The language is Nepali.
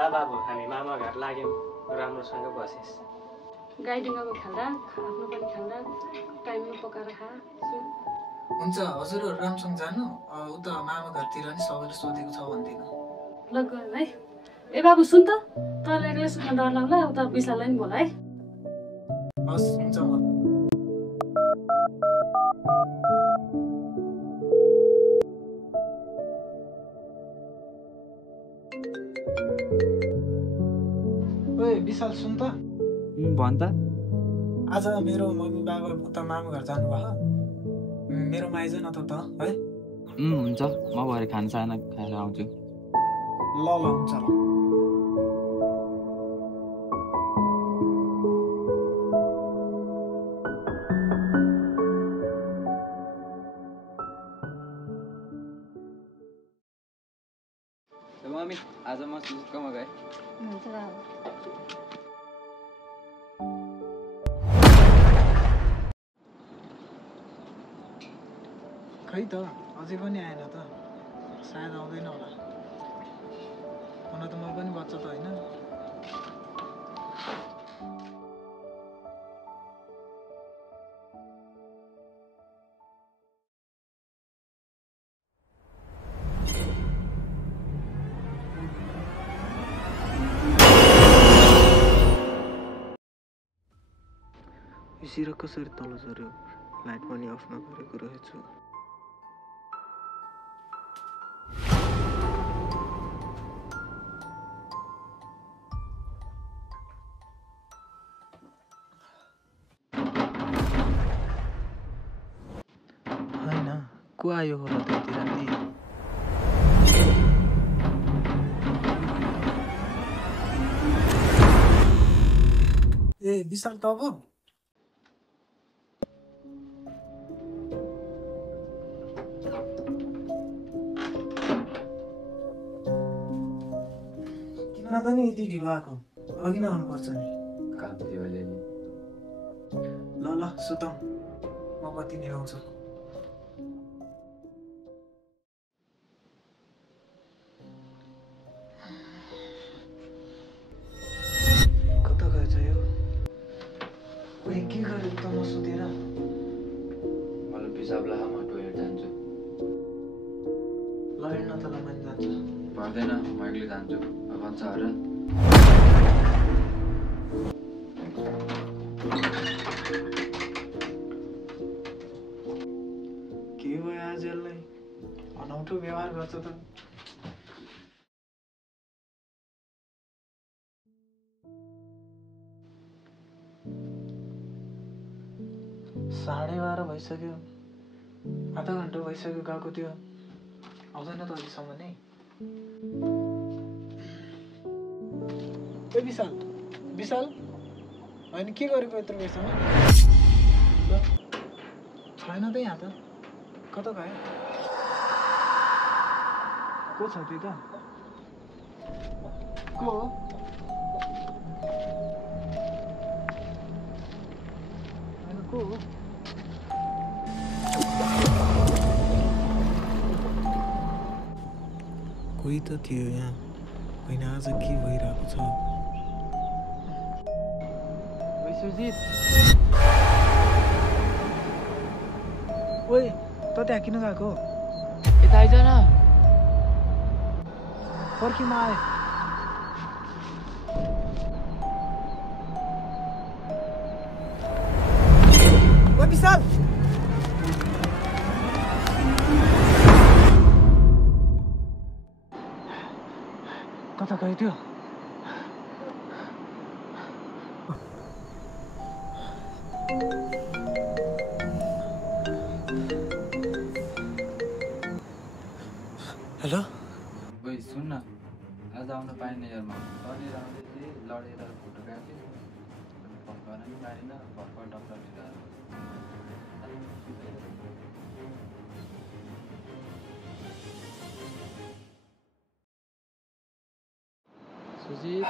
ल बाबु हामी मामा घर लाग्यौँ राम्रोसँग बसेस् गाईडुङ्गामा खेल्दा आफ्नो पनि खेल्दा टाइममा पकाएर खा हुन्छ हजुरहरू राम्रोसँग जानु उता मामा घरतिर नि सबैले सोधेको छ भन्दिनँ ल गयो है ए बाबु सुन त तँलाई एक्लै सुत्न डर लाग्ला उता विशाललाई नि बोला है हस् हुन्छ म ओए विशाल सुन त भन् त आज मेरो मम्मी बाबा उता मामा घर जानुभयो मेरोमा आइज न त है हुन्छ म भरे खानसाना खाएर आउँछु ल हुन्छ ल मम्मी आज म सुस्कोमा गएँ हुन्छ बाबु खै त अझै पनि आएन त सायद आउँदैन होला हुन त म पनि बच्चा त होइन कसरी तल झऱ्यो लाइट पनि अफ नगरेको रहेछु होइन को आयो होला त्यति राति ए विशाल त अब किन त नि यति ढिलो आएको अघि नै आउनुपर्छ नि काम थियो अहिले ल ल सुतौँ म बत्ती निभाउँछु कता गएछ यो कोही के गर्यो त नसुतेर मलाई पिसाब लाग्यो म टोइलेट जान्छु ल हिँड्न त ल पनि जान्छ पर्दैन म एक्लै जान्छु भन्छ र के भयो आज यसलाई अनौठो व्यवहार गर्छ त 12:30 भइसक्यो आधा घन्टा भइसक्यो गएको थियो आउँदैन त अहिलेसम्म नै ए विशाल विशाल हैन के गरेको यत्रो बेरसम्म छैन त यहाँ त कता गयो को छ त्यो त को हो हैन को हो कोही त थियो यहाँ होइन आज के भइरहेको छ ओइ सुजित ओइ त त्यहाँ किन गएको यता आइज न पर्खिमा आए ओइ विशाल कता गयो त्यो हेलो ओइ सुन न आज आउन पाएन यारमा तनेर आउँदै थिएँ लडेर फोटो काट्यो भर्खर नि मारेन भर्खर डक्टर लिएर सुजित